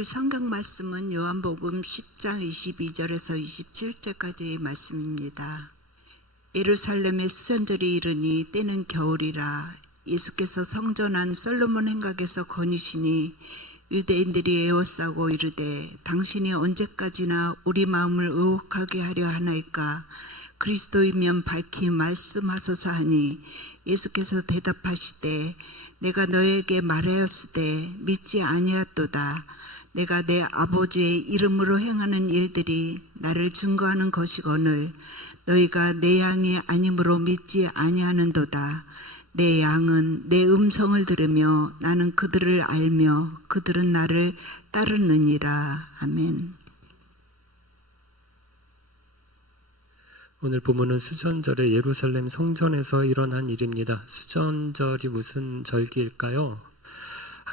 성경 말씀은 요한복음 10장 22절에서 27절까지의 말씀입니다. 예루살렘의 수전절이 이르니 때는 겨울이라. 예수께서 성전 안 솔로몬 행각에서 거니시니 유대인들이 에워싸고 이르되 당신이 언제까지나 우리 마음을 의혹하게 하려 하나이까? 그리스도이면 밝히 말씀하소서 하니 예수께서 대답하시되 내가 너에게 말하였으되 믿지 아니하였도다. 내가 내 아버지의 이름으로 행하는 일들이 나를 증거하는 것이거늘 너희가 내 양이 아니므로 믿지 아니하는도다. 내 양은 내 음성을 들으며 나는 그들을 알며 그들은 나를 따르느니라. 아멘. 오늘 본문은 수전절의 예루살렘 성전에서 일어난 일입니다. 수전절이 무슨 절기일까요?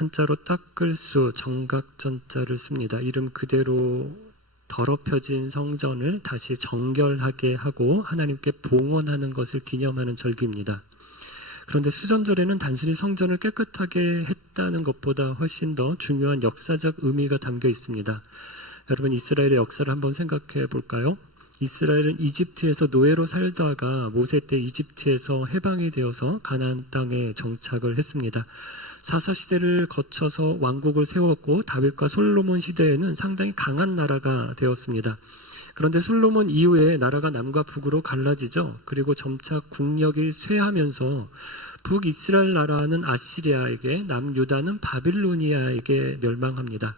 한자로 닦을 수, 정각전자를 씁니다. 이름 그대로 더럽혀진 성전을 다시 정결하게 하고 하나님께 봉헌하는 것을 기념하는 절기입니다. 그런데 수전절에는 단순히 성전을 깨끗하게 했다는 것보다 훨씬 더 중요한 역사적 의미가 담겨 있습니다. 여러분, 이스라엘의 역사를 한번 생각해 볼까요? 이스라엘은 이집트에서 노예로 살다가 모세 때 이집트에서 해방이 되어서 가나안 땅에 정착을 했습니다. 사사시대를 거쳐서 왕국을 세웠고 다윗과 솔로몬 시대에는 상당히 강한 나라가 되었습니다. 그런데 솔로몬 이후에 나라가 남과 북으로 갈라지죠. 그리고 점차 국력이 쇠하면서 북이스라엘 나라는 아시리아에게, 남유다는 바빌로니아에게 멸망합니다.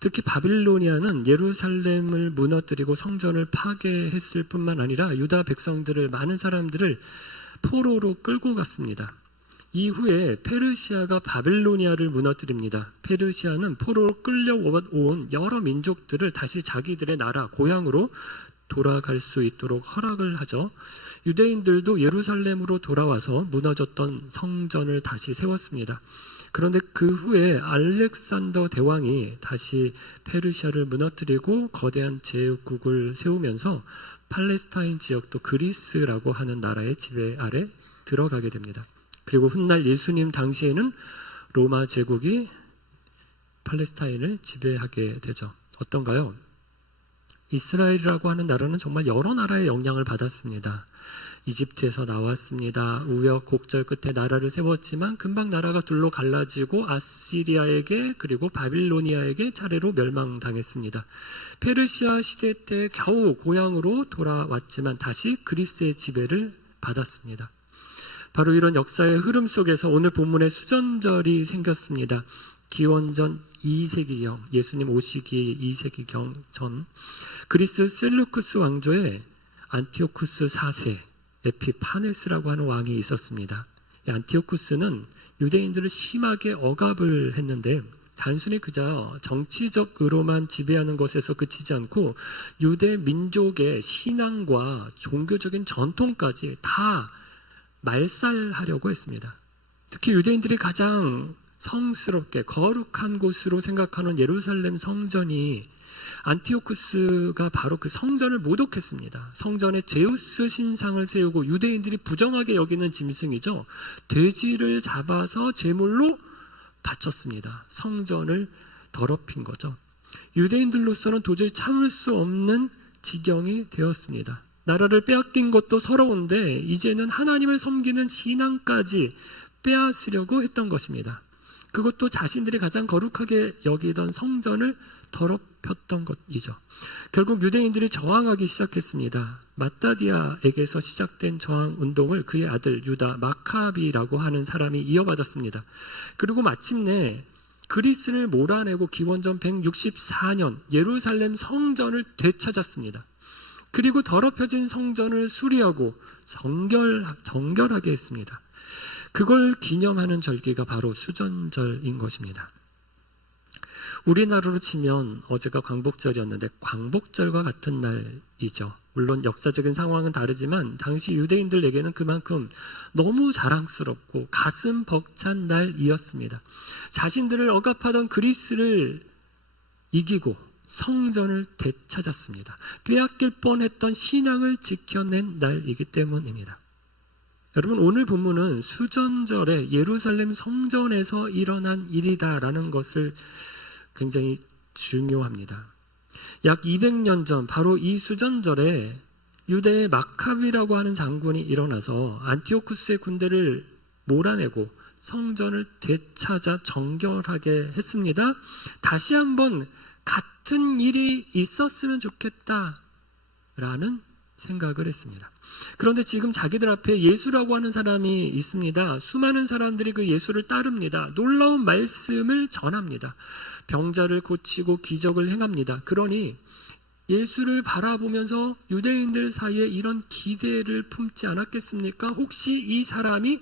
특히 바빌로니아는 예루살렘을 무너뜨리고 성전을 파괴했을 뿐만 아니라 유다 백성들을, 많은 사람들을 포로로 끌고 갔습니다. 이후에 페르시아가 바빌로니아를 무너뜨립니다. 페르시아는 포로로 끌려온 여러 민족들을 다시 자기들의 나라, 고향으로 돌아갈 수 있도록 허락을 하죠. 유대인들도 예루살렘으로 돌아와서 무너졌던 성전을 다시 세웠습니다. 그런데 그 후에 알렉산더 대왕이 다시 페르시아를 무너뜨리고 거대한 제국을 세우면서 팔레스타인 지역도 그리스라고 하는 나라의 지배 아래 들어가게 됩니다. 그리고 훗날 예수님 당시에는 로마 제국이 팔레스타인을 지배하게 되죠. 어떤가요? 이스라엘이라고 하는 나라는 정말 여러 나라의 영향을 받았습니다. 이집트에서 나왔습니다. 우여곡절 끝에 나라를 세웠지만 금방 나라가 둘로 갈라지고 아시리아에게 그리고 바빌로니아에게 차례로 멸망당했습니다. 페르시아 시대 때 겨우 고향으로 돌아왔지만 다시 그리스의 지배를 받았습니다. 바로 이런 역사의 흐름 속에서 오늘 본문의 수전절이 생겼습니다. 기원전 2세기경, 예수님 오시기 2세기경 전 그리스 셀루쿠스 왕조의 안티오쿠스 4세 에피파네스라고 하는 왕이 있었습니다. 이 안티오쿠스는 유대인들을 심하게 억압을 했는데 단순히 그저 정치적으로만 지배하는 것에서 그치지 않고 유대 민족의 신앙과 종교적인 전통까지 다 말살하려고 했습니다. 특히 유대인들이 가장 성스럽게 거룩한 곳으로 생각하는 예루살렘 성전이 안티오쿠스가 바로 그 성전을 모독했습니다. 성전에 제우스 신상을 세우고 유대인들이 부정하게 여기는 짐승이죠. 돼지를 잡아서 제물로 바쳤습니다. 성전을 더럽힌 거죠. 유대인들로서는 도저히 참을 수 없는 지경이 되었습니다. 나라를 빼앗긴 것도 서러운데 이제는 하나님을 섬기는 신앙까지 빼앗으려고 했던 것입니다. 그것도 자신들이 가장 거룩하게 여기던 성전을 더럽혔던 것이죠. 결국 유대인들이 저항하기 시작했습니다. 마따디아에게서 시작된 저항 운동을 그의 아들 유다 마카비라고 하는 사람이 이어받았습니다. 그리고 마침내 그리스를 몰아내고 기원전 164년 예루살렘 성전을 되찾았습니다. 그리고 더럽혀진 성전을 수리하고 정결하게 했습니다. 그걸 기념하는 절기가 바로 수전절인 것입니다. 우리나라로 치면 어제가 광복절이었는데 광복절과 같은 날이죠. 물론 역사적인 상황은 다르지만 당시 유대인들에게는 그만큼 너무 자랑스럽고 가슴 벅찬 날이었습니다. 자신들을 억압하던 그리스를 이기고 성전을 되찾았습니다. 빼앗길 뻔했던 신앙을 지켜낸 날이기 때문입니다. 여러분, 오늘 본문은 수전절에 예루살렘 성전에서 일어난 일이다라는 것을 굉장히 중요합니다. 약 200년 전 바로 이 수전절에 유대의 마카비라고 하는 장군이 일어나서 안티오쿠스의 군대를 몰아내고 성전을 되찾아 정결하게 했습니다. 다시 한번 같은 일이 있었으면 좋겠다라는 생각을 했습니다. 그런데 지금 자기들 앞에 예수라고 하는 사람이 있습니다. 수많은 사람들이 그 예수를 따릅니다. 놀라운 말씀을 전합니다. 병자를 고치고 기적을 행합니다. 그러니 예수를 바라보면서 유대인들 사이에 이런 기대를 품지 않았겠습니까? 혹시 이 사람이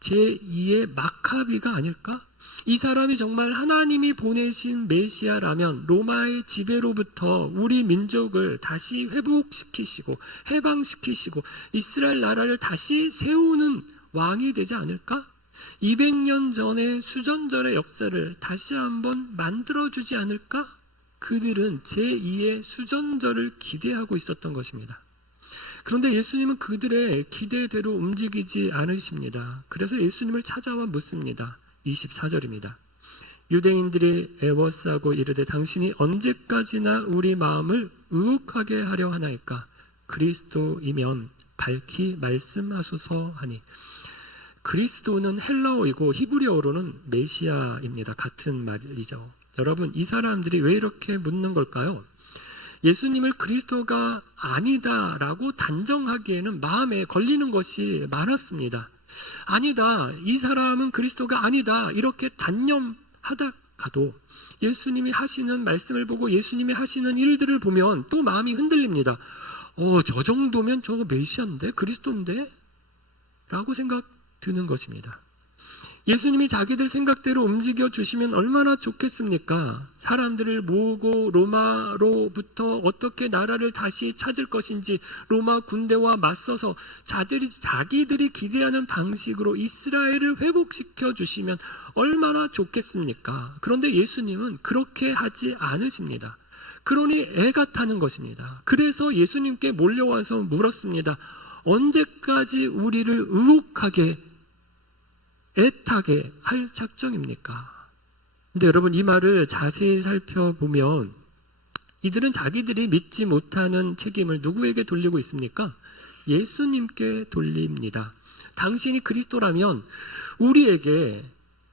제2의 마카비가 아닐까? 이 사람이 정말 하나님이 보내신 메시아라면 로마의 지배로부터 우리 민족을 다시 회복시키시고 해방시키시고 이스라엘 나라를 다시 세우는 왕이 되지 않을까? 200년 전의 수전절의 역사를 다시 한번 만들어주지 않을까? 그들은 제2의 수전절을 기대하고 있었던 것입니다. 그런데 예수님은 그들의 기대대로 움직이지 않으십니다. 그래서 예수님을 찾아와 묻습니다. 24절입니다. 유대인들이 애워싸고 이르되 당신이 언제까지나 우리 마음을 의혹하게 하려 하나이까? 그리스도이면 밝히 말씀하소서 하니. 그리스도는 헬라어이고 히브리어로는 메시아입니다. 같은 말이죠. 여러분, 이 사람들이 왜 이렇게 묻는 걸까요? 예수님을 그리스도가 아니다라고 단정하기에는 마음에 걸리는 것이 많았습니다. 아니다, 이 사람은 그리스도가 아니다, 이렇게 단념하다가도 예수님이 하시는 말씀을 보고 예수님이 하시는 일들을 보면 또 마음이 흔들립니다. 저 정도면 저거 메시아인데, 그리스도인데? 라고 생각 드는 것입니다. 예수님이 자기들 생각대로 움직여 주시면 얼마나 좋겠습니까? 사람들을 모으고 로마로부터 어떻게 나라를 다시 찾을 것인지 로마 군대와 맞서서 자기들이 기대하는 방식으로 이스라엘을 회복시켜 주시면 얼마나 좋겠습니까? 그런데 예수님은 그렇게 하지 않으십니다. 그러니 애가 타는 것입니다. 그래서 예수님께 몰려와서 물었습니다. 언제까지 우리를 의혹하게 애타게 할 작정입니까? 근데 여러분, 이 말을 자세히 살펴보면 이들은 자기들이 믿지 못하는 책임을 누구에게 돌리고 있습니까? 예수님께 돌립니다. 당신이 그리스도라면 우리에게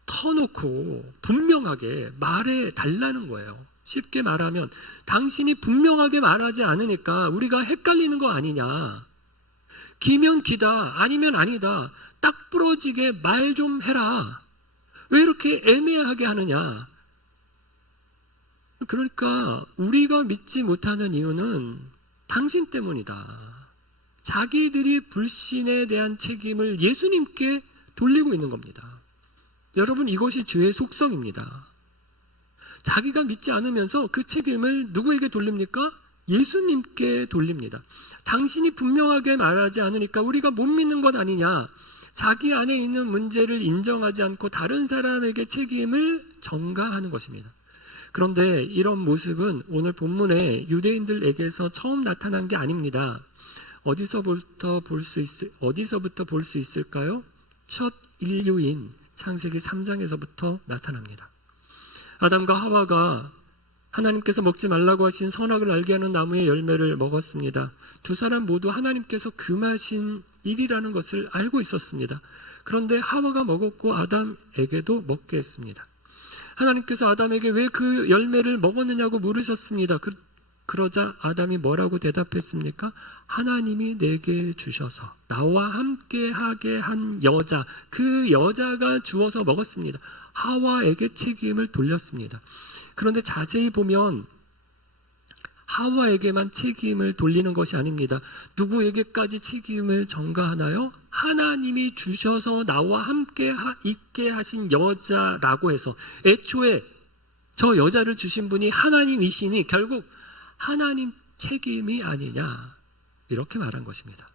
터놓고 분명하게 말해 달라는 거예요. 쉽게 말하면 당신이 분명하게 말하지 않으니까 우리가 헷갈리는 거 아니냐. 기면 기다, 아니면 아니다. 딱 부러지게 말 좀 해라. 왜 이렇게 애매하게 하느냐? 그러니까 우리가 믿지 못하는 이유는 당신 때문이다. 자기들이 불신에 대한 책임을 예수님께 돌리고 있는 겁니다. 여러분, 이것이 죄의 속성입니다. 자기가 믿지 않으면서 그 책임을 누구에게 돌립니까? 예수님께 돌립니다. 당신이 분명하게 말하지 않으니까 우리가 못 믿는 것 아니냐. 자기 안에 있는 문제를 인정하지 않고 다른 사람에게 책임을 전가하는 것입니다. 그런데 이런 모습은 오늘 본문에 유대인들에게서 처음 나타난 게 아닙니다. 어디서부터 볼 수 있을까요? 첫 인류인 창세기 3장에서부터 나타납니다. 아담과 하와가 하나님께서 먹지 말라고 하신 선악을 알게 하는 나무의 열매를 먹었습니다. 두 사람 모두 하나님께서 금하신 일이라는 것을 알고 있었습니다. 그런데 하와가 먹었고 아담에게도 먹게 했습니다. 하나님께서 아담에게 왜 그 열매를 먹었느냐고 물으셨습니다. 그러자 아담이 뭐라고 대답했습니까? 하나님이 내게 주셔서 나와 함께하게 한 여자, 그 여자가 주어서 먹었습니다. 하와에게 책임을 돌렸습니다. 그런데 자세히 보면 하와에게만 책임을 돌리는 것이 아닙니다. 누구에게까지 책임을 전가하나요? 하나님이 주셔서 나와 함께 있게 하신 여자라고 해서 애초에 저 여자를 주신 분이 하나님이시니 결국 하나님 책임이 아니냐, 이렇게 말한 것입니다.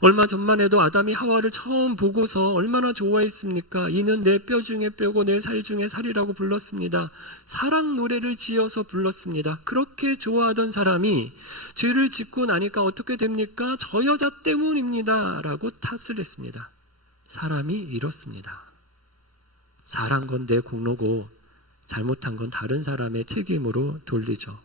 얼마 전만 해도 아담이 하와를 처음 보고서 얼마나 좋아했습니까? 이는 내 뼈 중에 뼈고 내 살 중에 살이라고 불렀습니다. 사랑 노래를 지어서 불렀습니다. 그렇게 좋아하던 사람이 죄를 짓고 나니까 어떻게 됩니까? 저 여자 때문입니다 라고 탓을 했습니다. 사람이 이렇습니다. 잘한 건 내 공로고 잘못한 건 다른 사람의 책임으로 돌리죠.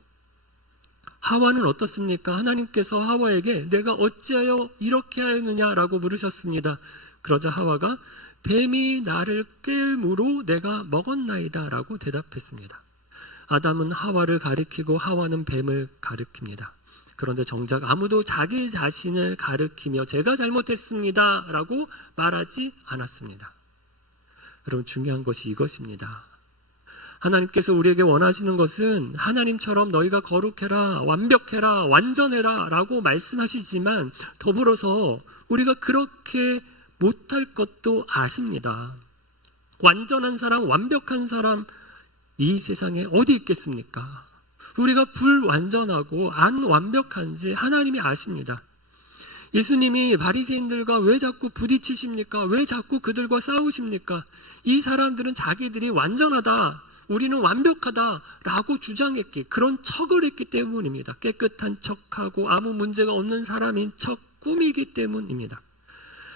하와는 어떻습니까? 하나님께서 하와에게 내가 어찌하여 이렇게 하였느냐라고 물으셨습니다. 그러자 하와가 뱀이 나를 꿰므로 내가 먹었나이다 라고 대답했습니다. 아담은 하와를 가리키고 하와는 뱀을 가리킵니다. 그런데 정작 아무도 자기 자신을 가리키며 제가 잘못했습니다 라고 말하지 않았습니다. 여러분, 중요한 것이 이것입니다. 하나님께서 우리에게 원하시는 것은 하나님처럼 너희가 거룩해라, 완벽해라, 완전해라 라고 말씀하시지만 더불어서 우리가 그렇게 못할 것도 아십니다. 완전한 사람, 완벽한 사람 이 세상에 어디 있겠습니까? 우리가 불완전하고 안 완벽한지 하나님이 아십니다. 예수님이 바리새인들과 왜 자꾸 부딪히십니까? 왜 자꾸 그들과 싸우십니까? 이 사람들은 자기들이 완전하다, 우리는 완벽하다 라고 주장했기, 그런 척을 했기 때문입니다. 깨끗한 척하고 아무 문제가 없는 사람인 척 꾸미기 때문입니다.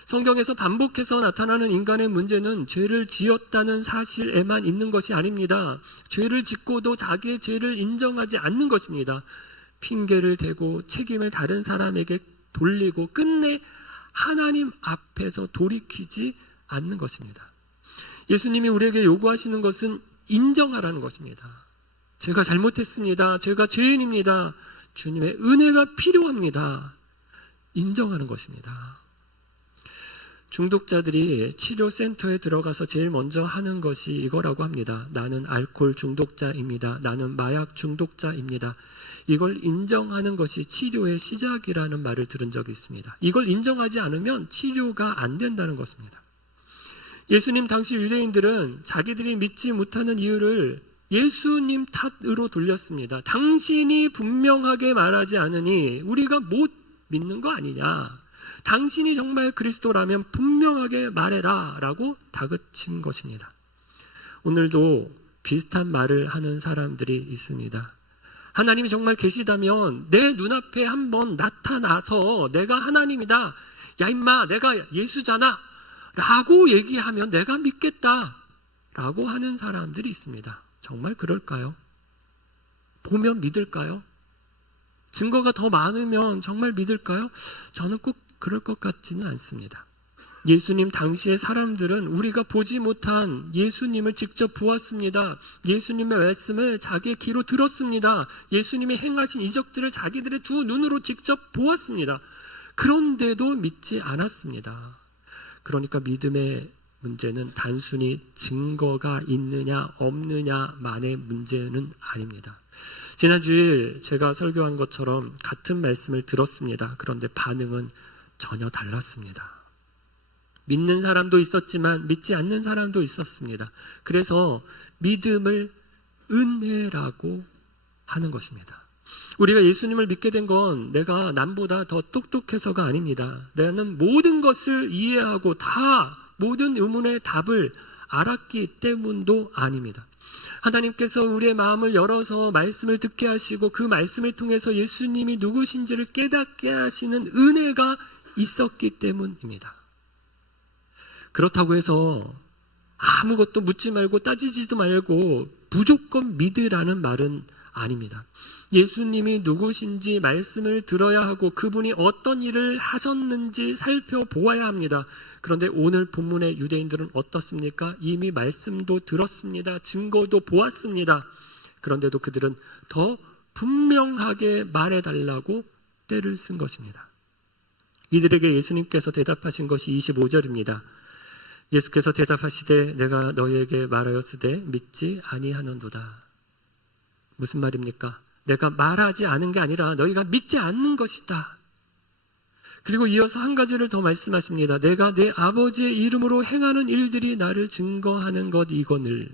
성경에서 반복해서 나타나는 인간의 문제는 죄를 지었다는 사실에만 있는 것이 아닙니다. 죄를 짓고도 자기의 죄를 인정하지 않는 것입니다. 핑계를 대고 책임을 다른 사람에게 돌리고 끝내 하나님 앞에서 돌이키지 않는 것입니다. 예수님이 우리에게 요구하시는 것은 인정하라는 것입니다. 제가 잘못했습니다. 제가 죄인입니다. 주님의 은혜가 필요합니다. 인정하는 것입니다. 중독자들이 치료센터에 들어가서 제일 먼저 하는 것이 이거라고 합니다. 나는 알코올 중독자입니다. 나는 마약 중독자입니다. 이걸 인정하는 것이 치료의 시작이라는 말을 들은 적이 있습니다. 이걸 인정하지 않으면 치료가 안 된다는 것입니다. 예수님 당시 유대인들은 자기들이 믿지 못하는 이유를 예수님 탓으로 돌렸습니다. 당신이 분명하게 말하지 않으니 우리가 못 믿는 거 아니냐. 당신이 정말 그리스도라면 분명하게 말해라 라고 다그친 것입니다. 오늘도 비슷한 말을 하는 사람들이 있습니다. 하나님이 정말 계시다면 내 눈앞에 한번 나타나서 내가 하나님이다, 야 임마 내가 예수잖아 라고 얘기하면 내가 믿겠다 라고 하는 사람들이 있습니다. 정말 그럴까요? 보면 믿을까요? 증거가 더 많으면 정말 믿을까요? 저는 꼭 그럴 것 같지는 않습니다. 예수님 당시의 사람들은 우리가 보지 못한 예수님을 직접 보았습니다. 예수님의 말씀을 자기의 귀로 들었습니다. 예수님이 행하신 이적들을 자기들의 두 눈으로 직접 보았습니다. 그런데도 믿지 않았습니다. 그러니까 믿음의 문제는 단순히 증거가 있느냐 없느냐만의 문제는 아닙니다. 지난주에 제가 설교한 것처럼 같은 말씀을 들었습니다. 그런데 반응은 전혀 달랐습니다. 믿는 사람도 있었지만 믿지 않는 사람도 있었습니다. 그래서 믿음을 은혜라고 하는 것입니다. 우리가 예수님을 믿게 된 건 내가 남보다 더 똑똑해서가 아닙니다. 나는 모든 것을 이해하고 다 모든 의문의 답을 알았기 때문도 아닙니다. 하나님께서 우리의 마음을 열어서 말씀을 듣게 하시고 그 말씀을 통해서 예수님이 누구신지를 깨닫게 하시는 은혜가 있었기 때문입니다. 그렇다고 해서 아무것도 묻지 말고 따지지도 말고 무조건 믿으라는 말은 아닙니다. 예수님이 누구신지 말씀을 들어야 하고 그분이 어떤 일을 하셨는지 살펴보아야 합니다. 그런데 오늘 본문의 유대인들은 어떻습니까? 이미 말씀도 들었습니다. 증거도 보았습니다. 그런데도 그들은 더 분명하게 말해달라고 때를 쓴 것입니다. 이들에게 예수님께서 대답하신 것이 25절입니다. 예수께서 대답하시되 내가 너희에게 말하였으되 믿지 아니하는도다. 무슨 말입니까? 내가 말하지 않은 게 아니라 너희가 믿지 않는 것이다. 그리고 이어서 한 가지를 더 말씀하십니다. 내가 내 아버지의 이름으로 행하는 일들이 나를 증거하는 것 이거늘.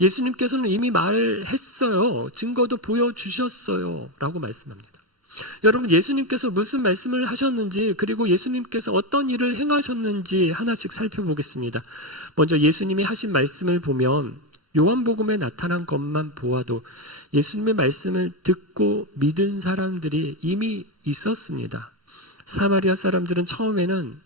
예수님께서는 이미 말했어요. 증거도 보여주셨어요 라고 말씀합니다. 여러분, 예수님께서 무슨 말씀을 하셨는지, 그리고 예수님께서 어떤 일을 행하셨는지 하나씩 살펴보겠습니다. 먼저 예수님이 하신 말씀을 보면 요한복음에 나타난 것만 보아도 예수님의 말씀을 듣고 믿은 사람들이 이미 있었습니다. 사마리아 사람들은 처음에는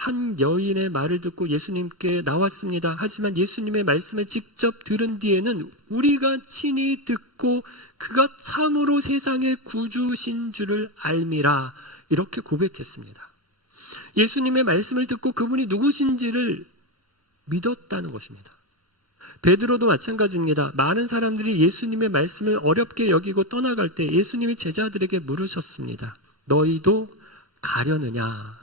한 여인의 말을 듣고 예수님께 나왔습니다. 하지만 예수님의 말씀을 직접 들은 뒤에는 우리가 친히 듣고 그가 참으로 세상의 구주신 줄을 알미라, 이렇게 고백했습니다. 예수님의 말씀을 듣고 그분이 누구신지를 믿었다는 것입니다. 베드로도 마찬가지입니다. 많은 사람들이 예수님의 말씀을 어렵게 여기고 떠나갈 때 예수님이 제자들에게 물으셨습니다. 너희도 가려느냐?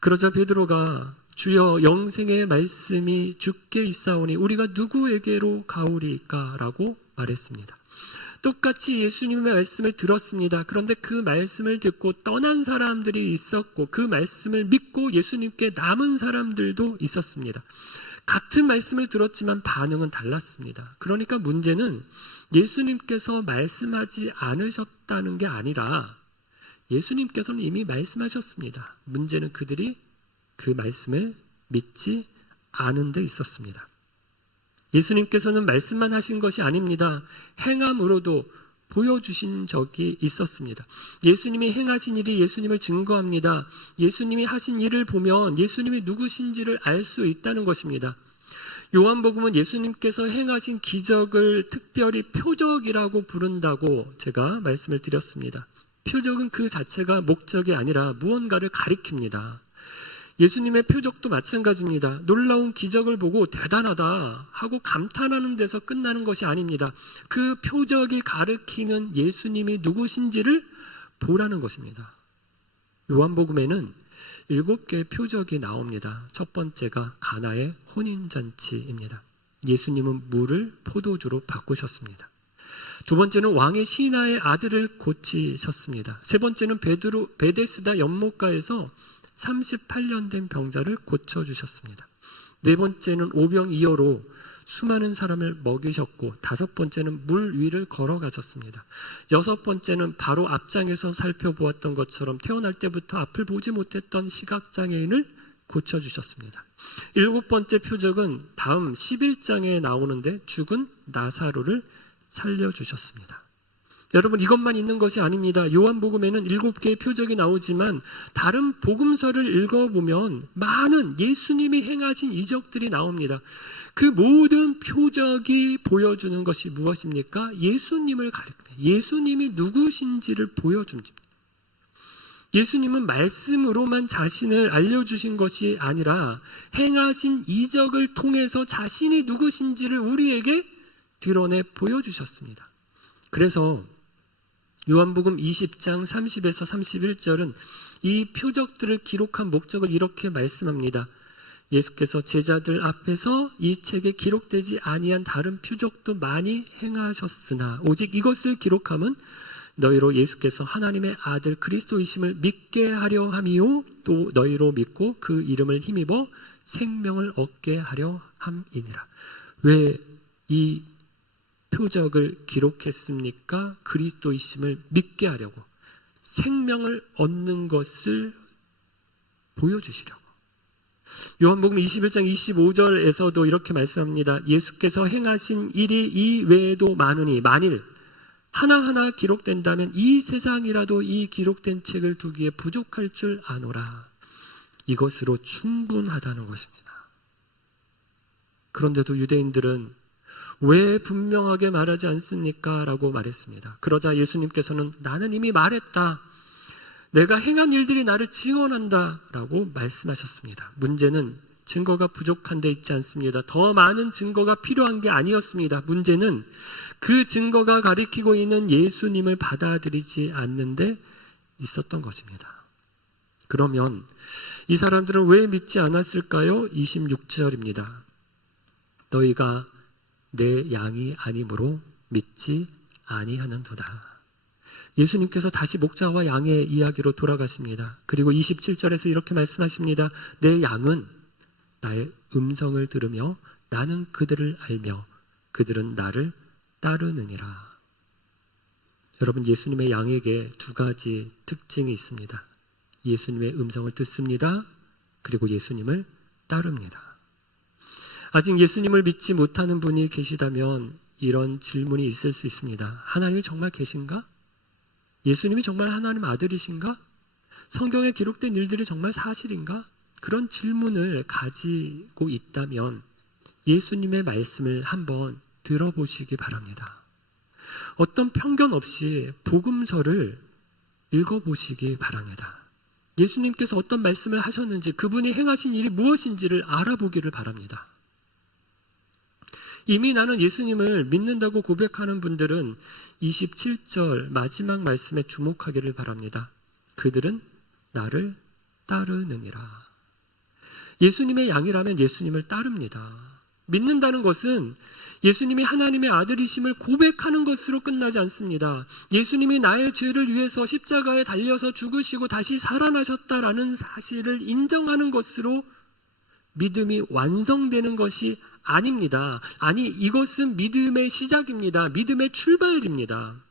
그러자 베드로가 주여, 영생의 말씀이 주께 있사오니 우리가 누구에게로 가오리까? 라고 말했습니다. 똑같이 예수님의 말씀을 들었습니다. 그런데 그 말씀을 듣고 떠난 사람들이 있었고 그 말씀을 믿고 예수님께 남은 사람들도 있었습니다. 같은 말씀을 들었지만 반응은 달랐습니다. 그러니까 문제는 예수님께서 말씀하지 않으셨다는 게 아니라 예수님께서는 이미 말씀하셨습니다. 문제는 그들이 그 말씀을 믿지 않은 데 있었습니다. 예수님께서는 말씀만 하신 것이 아닙니다. 행함으로도 보여주신 적이 있었습니다. 예수님이 행하신 일이 예수님을 증거합니다. 예수님이 하신 일을 보면 예수님이 누구신지를 알 수 있다는 것입니다. 요한복음은 예수님께서 행하신 기적을 특별히 표적이라고 부른다고 제가 말씀을 드렸습니다. 표적은 그 자체가 목적이 아니라 무언가를 가리킵니다. 예수님의 표적도 마찬가지입니다. 놀라운 기적을 보고 대단하다 하고 감탄하는 데서 끝나는 것이 아닙니다. 그 표적이 가리키는 예수님이 누구신지를 보라는 것입니다. 요한복음에는 7개의 표적이 나옵니다. 첫 번째가 가나의 혼인잔치입니다. 예수님은 물을 포도주로 바꾸셨습니다. 두 번째는 왕의 신하의 아들을 고치셨습니다. 세 번째는 베데스다 연못가에서 38년 된 병자를 고쳐주셨습니다. 네 번째는 오병이어로 수많은 사람을 먹이셨고, 다섯 번째는 물 위를 걸어가셨습니다. 여섯 번째는 바로 앞장에서 살펴보았던 것처럼 태어날 때부터 앞을 보지 못했던 시각장애인을 고쳐주셨습니다. 일곱 번째 표적은 다음 11장에 나오는데 죽은 나사로를 살려주셨습니다. 여러분, 이것만 있는 것이 아닙니다. 요한복음에는 7개의 표적이 나오지만 다른 복음서를 읽어보면 많은 예수님이 행하신 이적들이 나옵니다. 그 모든 표적이 보여주는 것이 무엇입니까? 예수님을 가리킵니다. 예수님이 누구신지를 보여줍니다. 예수님은 말씀으로만 자신을 알려주신 것이 아니라 행하신 이적을 통해서 자신이 누구신지를 우리에게 드러내 보여주셨습니다. 그래서 요한복음 20장 30에서 31절은 이 표적들을 기록한 목적을 이렇게 말씀합니다. 예수께서 제자들 앞에서 이 책에 기록되지 아니한 다른 표적도 많이 행하셨으나 오직 이것을 기록함은 너희로 예수께서 하나님의 아들 그리스도이심을 믿게 하려 함이요 또 너희로 믿고 그 이름을 힘입어 생명을 얻게 하려 함이니라. 왜 이 표적을 기록했습니까? 그리스도이심을 믿게 하려고, 생명을 얻는 것을 보여주시려고. 요한복음 21장 25절에서도 이렇게 말씀합니다. 예수께서 행하신 일이 이 외에도 많으니 만일 하나하나 기록된다면 이 세상이라도 이 기록된 책을 두기에 부족할 줄 아노라. 이것으로 충분하다는 것입니다. 그런데도 유대인들은 왜 분명하게 말하지 않습니까? 라고 말했습니다. 그러자 예수님께서는 나는 이미 말했다. 내가 행한 일들이 나를 증언한다 라고 말씀하셨습니다. 문제는 증거가 부족한 데 있지 않습니다. 더 많은 증거가 필요한 게 아니었습니다. 문제는 그 증거가 가리키고 있는 예수님을 받아들이지 않는 데 있었던 것입니다. 그러면 이 사람들은 왜 믿지 않았을까요? 26절입니다. 너희가 내 양이 아니므로 믿지 아니하는도다. 예수님께서 다시 목자와 양의 이야기로 돌아가십니다. 그리고 27절에서 이렇게 말씀하십니다. 내 양은 나의 음성을 들으며 나는 그들을 알며 그들은 나를 따르느니라. 여러분, 예수님의 양에게 두 가지 특징이 있습니다. 예수님의 음성을 듣습니다. 그리고 예수님을 따릅니다. 아직 예수님을 믿지 못하는 분이 계시다면 이런 질문이 있을 수 있습니다. 하나님이 정말 계신가? 예수님이 정말 하나님 아들이신가? 성경에 기록된 일들이 정말 사실인가? 그런 질문을 가지고 있다면 예수님의 말씀을 한번 들어보시기 바랍니다. 어떤 편견 없이 복음서를 읽어보시기 바랍니다. 예수님께서 어떤 말씀을 하셨는지, 그분이 행하신 일이 무엇인지를 알아보기를 바랍니다. 이미 나는 예수님을 믿는다고 고백하는 분들은 27절 마지막 말씀에 주목하기를 바랍니다. 그들은 나를 따르느니라. 예수님의 양이라면 예수님을 따릅니다. 믿는다는 것은 예수님이 하나님의 아들이심을 고백하는 것으로 끝나지 않습니다. 예수님이 나의 죄를 위해서 십자가에 달려서 죽으시고 다시 살아나셨다라는 사실을 인정하는 것으로 믿음이 완성되는 것이 아닙니다. 아니, 이것은 믿음의 시작입니다. 믿음의 출발입니다.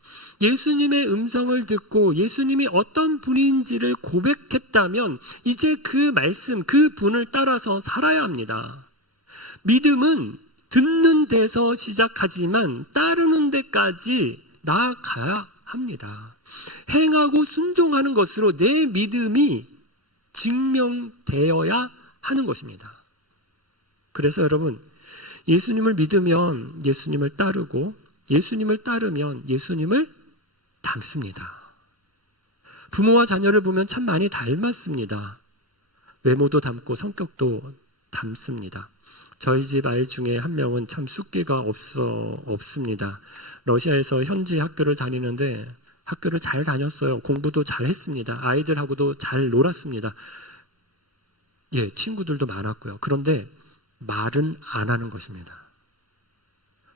예수님의 음성을 듣고 예수님이 어떤 분인지를 고백했다면 이제 그 말씀, 그 분을 따라서 살아야 합니다. 믿음은 듣는 데서 시작하지만 따르는 데까지 나아가야 합니다. 행하고 순종하는 것으로 내 믿음이 증명되어야 하는 것입니다. 그래서 여러분, 예수님을 믿으면 예수님을 따르고 예수님을 따르면 예수님을 닮습니다. 부모와 자녀를 보면 참 많이 닮았습니다. 외모도 닮고 성격도 닮습니다. 저희 집 아이 중에 한 명은 참 숫기가 없습니다. 러시아에서 현지 학교를 다니는데 학교를 잘 다녔어요. 공부도 잘 했습니다. 아이들하고도 잘 놀았습니다. 예, 친구들도 많았고요. 그런데 말은 안 하는 것입니다.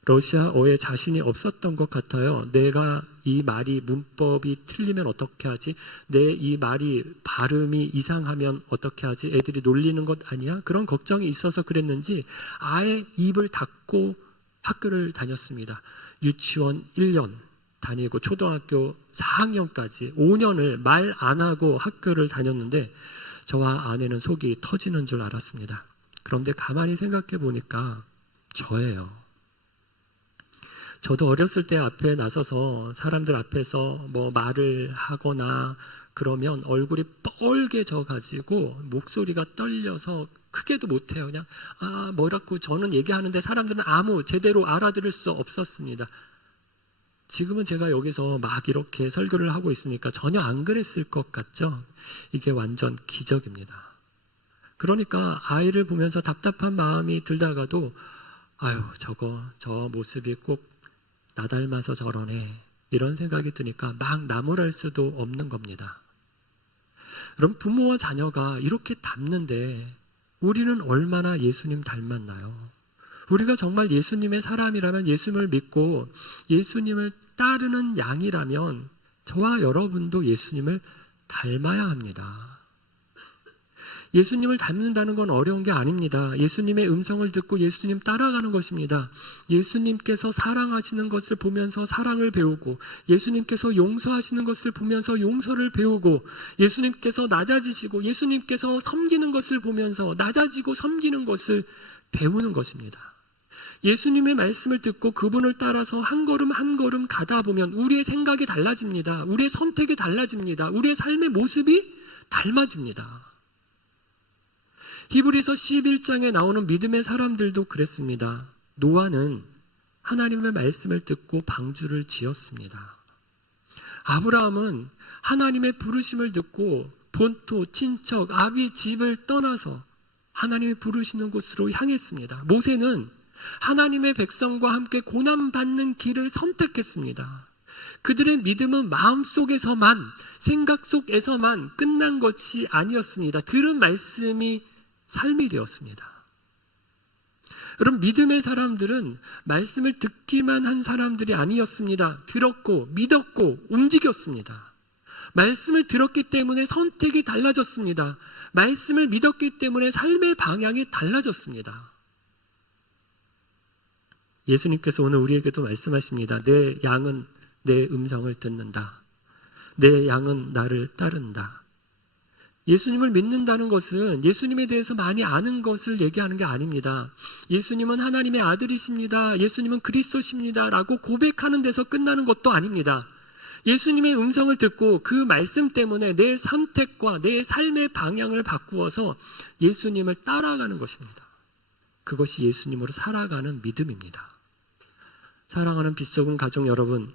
러시아어에 자신이 없었던 것 같아요. 내가 이 말이 문법이 틀리면 어떻게 하지? 내 이 말이 발음이 이상하면 어떻게 하지? 애들이 놀리는 것 아니야? 그런 걱정이 있어서 그랬는지 아예 입을 닫고 학교를 다녔습니다. 유치원 1년 다니고 초등학교 4학년까지 5년을 말 안 하고 학교를 다녔는데 저와 아내는 속이 터지는 줄 알았습니다. 그런데 가만히 생각해 보니까 저예요. 저도 어렸을 때 앞에 나서서 사람들 앞에서 뭐 말을 하거나 그러면 얼굴이 뻘개져 가지고 목소리가 떨려서 크게도 못해요. 그냥 뭐라고 저는 얘기하는데 사람들은 아무 제대로 알아들을 수 없었습니다. 지금은 제가 여기서 막 이렇게 설교를 하고 있으니까 전혀 안 그랬을 것 같죠? 이게 완전 기적입니다. 그러니까 아이를 보면서 답답한 마음이 들다가도 저 모습이 꼭 나 닮아서 저러네 이런 생각이 드니까 막 나무랄 수도 없는 겁니다. 그럼 부모와 자녀가 이렇게 닮는데 우리는 얼마나 예수님 닮았나요? 우리가 정말 예수님의 사람이라면, 예수님을 믿고 예수님을 따르는 양이라면 저와 여러분도 예수님을 닮아야 합니다. 예수님을 닮는다는 건 어려운 게 아닙니다. 예수님의 음성을 듣고 예수님 따라가는 것입니다. 예수님께서 사랑하시는 것을 보면서 사랑을 배우고, 예수님께서 용서하시는 것을 보면서 용서를 배우고, 예수님께서 낮아지시고 예수님께서 섬기는 것을 보면서 낮아지고 섬기는 것을 배우는 것입니다. 예수님의 말씀을 듣고 그분을 따라서 한 걸음 한 걸음 가다 보면 우리의 생각이 달라집니다. 우리의 선택이 달라집니다. 우리의 삶의 모습이 닮아집니다. 히브리서 11장에 나오는 믿음의 사람들도 그랬습니다. 노아는 하나님의 말씀을 듣고 방주를 지었습니다. 아브라함은 하나님의 부르심을 듣고 본토, 친척, 아비 집을 떠나서 하나님이 부르시는 곳으로 향했습니다. 모세는 하나님의 백성과 함께 고난받는 길을 선택했습니다. 그들의 믿음은 마음속에서만, 생각 속에서만 끝난 것이 아니었습니다. 들은 말씀이 삶이 되었습니다. 여러분, 믿음의 사람들은 말씀을 듣기만 한 사람들이 아니었습니다. 들었고 믿었고 움직였습니다. 말씀을 들었기 때문에 선택이 달라졌습니다. 말씀을 믿었기 때문에 삶의 방향이 달라졌습니다. 예수님께서 오늘 우리에게도 말씀하십니다. 내 양은 내 음성을 듣는다. 내 양은 나를 따른다. 예수님을 믿는다는 것은 예수님에 대해서 많이 아는 것을 얘기하는 게 아닙니다. 예수님은 하나님의 아들이십니다. 예수님은 그리스도십니다. 라고 고백하는 데서 끝나는 것도 아닙니다. 예수님의 음성을 듣고 그 말씀 때문에 내 선택과 내 삶의 방향을 바꾸어서 예수님을 따라가는 것입니다. 그것이 예수님으로 살아가는 믿음입니다. 사랑하는 빛소금 가족 여러분,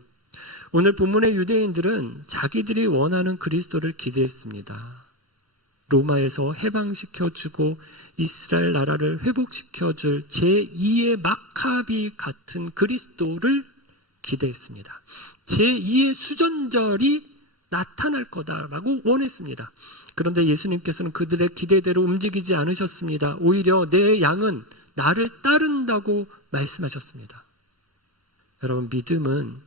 오늘 본문의 유대인들은 자기들이 원하는 그리스도를 기대했습니다. 로마에서 해방시켜주고 이스라엘 나라를 회복시켜줄 제2의 마카비 같은 그리스도를 기대했습니다. 제2의 수전절이 나타날 거다라고 원했습니다. 그런데 예수님께서는 그들의 기대대로 움직이지 않으셨습니다. 오히려 내 양은 나를 따른다고 말씀하셨습니다. 여러분, 믿음은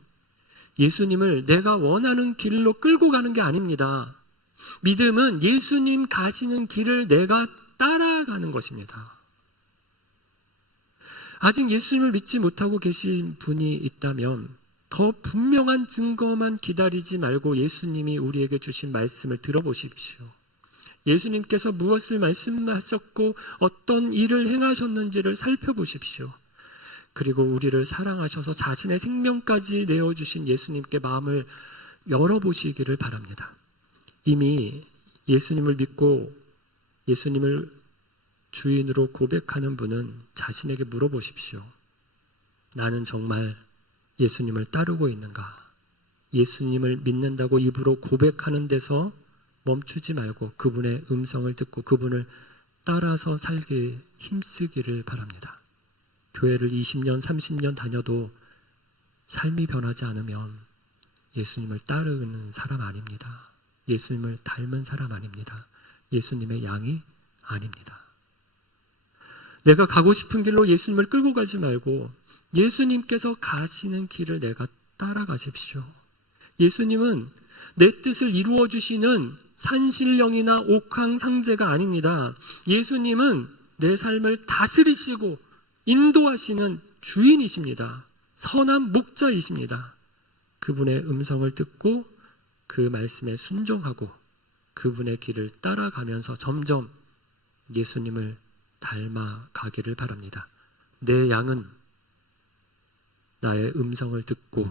예수님을 내가 원하는 길로 끌고 가는 게 아닙니다. 믿음은 예수님 가시는 길을 내가 따라가는 것입니다. 아직 예수님을 믿지 못하고 계신 분이 있다면 더 분명한 증거만 기다리지 말고 예수님이 우리에게 주신 말씀을 들어보십시오. 예수님께서 무엇을 말씀하셨고 어떤 일을 행하셨는지를 살펴보십시오. 그리고 우리를 사랑하셔서 자신의 생명까지 내어주신 예수님께 마음을 열어보시기를 바랍니다. 이미 예수님을 믿고 예수님을 주인으로 고백하는 분은 자신에게 물어보십시오. 나는 정말 예수님을 따르고 있는가? 예수님을 믿는다고 입으로 고백하는 데서 멈추지 말고 그분의 음성을 듣고 그분을 따라서 살기 힘쓰기를 바랍니다. 교회를 20년, 30년 다녀도 삶이 변하지 않으면 예수님을 따르는 사람 아닙니다. 예수님을 닮은 사람 아닙니다. 예수님의 양이 아닙니다. 내가 가고 싶은 길로 예수님을 끌고 가지 말고 예수님께서 가시는 길을 내가 따라가십시오. 예수님은 내 뜻을 이루어 주시는 산신령이나 옥황상제가 아닙니다. 예수님은 내 삶을 다스리시고 인도하시는 주인이십니다. 선한 목자이십니다. 그분의 음성을 듣고 그 말씀에 순종하고 그분의 길을 따라가면서 점점 예수님을 닮아가기를 바랍니다. 내 양은 나의 음성을 듣고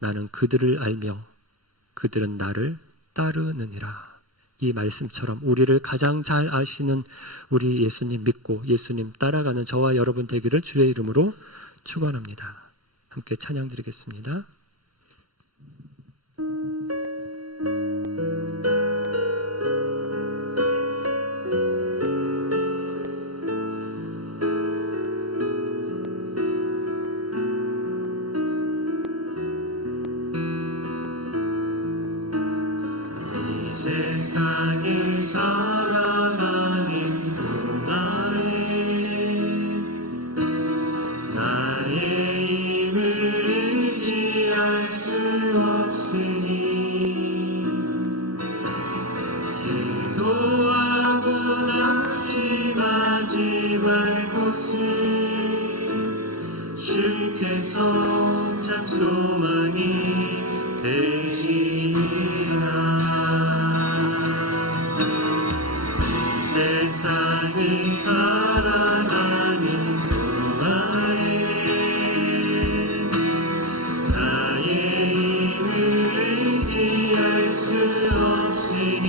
나는 그들을 알며 그들은 나를 따르느니라. 이 말씀처럼 우리를 가장 잘 아시는 우리 예수님 믿고 예수님 따라가는 저와 여러분 되기를 주의 이름으로 축원합니다. 함께 찬양 드리겠습니다. 세상을 살아가는 동안에 나의 힘을 의지할 수 없으니 기도하고 낙심하지 말 곳은 주께서 참 소망이 되시니라. 세상을 살아가는 동안에 나의 힘을 의지할 수 없으니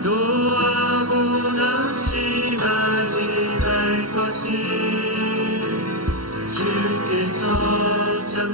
기도하고 낙심하지 말 것은 주께서 참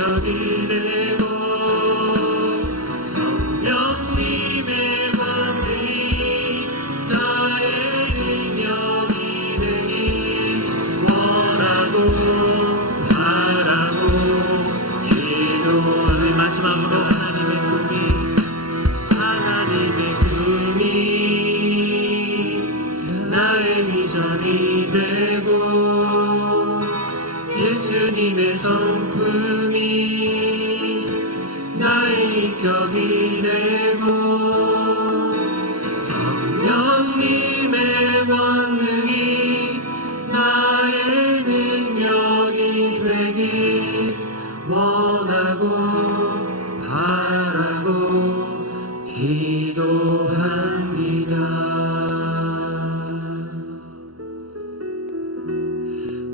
인격이 되고 성령님의 권능이 나의 능력이 되길 원하고 바라고 기도하는 마지막으로 하나님의 꿈이 나의 비전이 되고 예수님의 성품이 나의 인격이 되고 성령님의 권능이 나의 능력이 되길 원하고 바라고 기도합니다.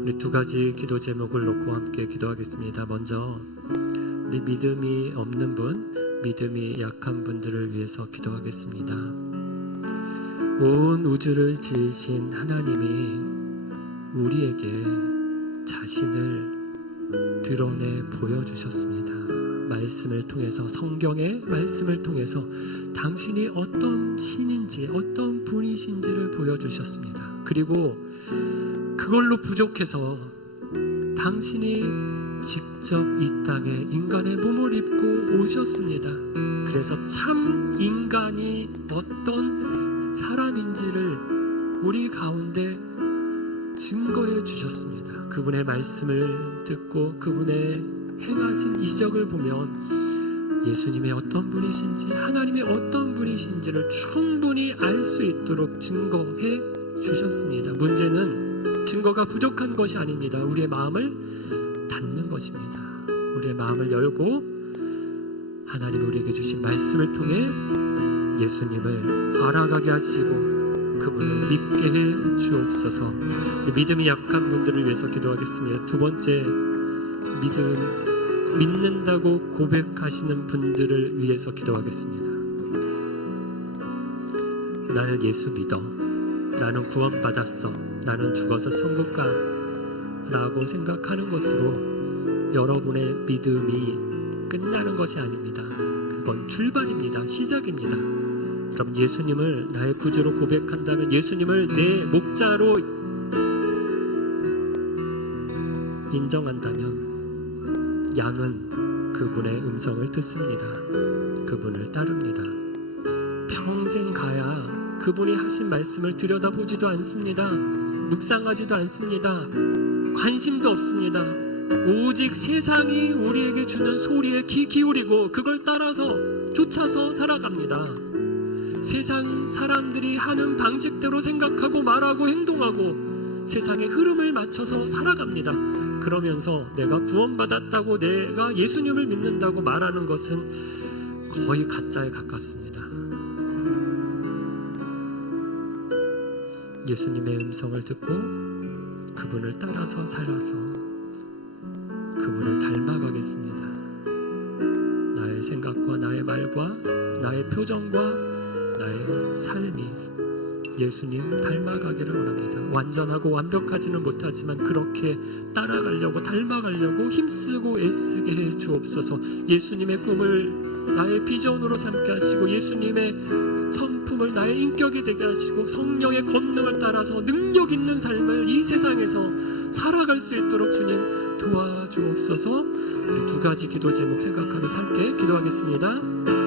우리 두 가지 기도 제목을 놓고 함께 기도하겠습니다. 먼저 우리 믿음이 없는 분, 믿음이 약한 분들을 위해서 기도하겠습니다. 온 우주를 지으신 하나님이 우리에게 자신을 드러내 보여주셨습니다. 말씀을 통해서, 성경의 말씀을 통해서 당신이 어떤 신인지, 어떤 분이신지를 보여주셨습니다. 그리고 그걸로 부족해서 당신이 직접 이 땅에 인간의 몸을 입고 오셨습니다. 그래서 참 인간이 어떤 사람인지를 우리 가운데 증거해 주셨습니다. 그분의 말씀을 듣고 그분의 행하신 이적을 보면 예수님의 어떤 분이신지, 하나님의 어떤 분이신지를 충분히 알 수 있도록 증거해 주셨습니다. 문제는 증거가 부족한 것이 아닙니다. 우리의 마음을 닫는 것입니다. 우리의 마음을 열고 하나님이 우리에게 주신 말씀을 통해 예수님을 알아가게 하시고 그분을 믿게 해 주옵소서. 믿음이 약한 분들을 위해서 기도하겠습니다. 두 번째, 믿는다고 고백하시는 분들을 위해서 기도하겠습니다. 나는 예수 믿어. 나는 구원받았어. 나는 죽어서 천국 가. 라고 생각하는 것으로 여러분의 믿음이 끝나는 것이 아닙니다. 그건 출발입니다. 시작입니다. 여러분, 예수님을 나의 구주로 고백한다면, 예수님을 내 목자로 인정한다면 양은 그분의 음성을 듣습니다. 그분을 따릅니다. 평생 가야 그분이 하신 말씀을 들여다보지도 않습니다. 묵상하지도 않습니다. 관심도 없습니다. 오직 세상이 우리에게 주는 소리에 귀 기울이고 그걸 따라서 쫓아서 살아갑니다. 세상 사람들이 하는 방식대로 생각하고 말하고 행동하고 세상의 흐름을 맞춰서 살아갑니다. 그러면서 내가 구원받았다고, 내가 예수님을 믿는다고 말하는 것은 거의 가짜에 가깝습니다. 예수님의 음성을 듣고 그분을 따라서 살아서 그분을 닮아가겠습니다. 나의 생각과 나의 말과 나의 표정과 나의 삶이 예수님 닮아가기를 원합니다. 완전하고 완벽하지는 못하지만 그렇게 따라가려고, 닮아가려고 힘쓰고 애쓰게 해 주옵소서. 예수님의 꿈을 나의 비전으로 삼게 하시고 예수님의 성품을 나의 인격이 되게 하시고 성령의 권능을 따라서 능력 있는 삶을 이 세상에서 살아갈 수 있도록 주님 도와주옵소서. 우리 두 가지 기도 제목 생각하면서 함께 기도하겠습니다.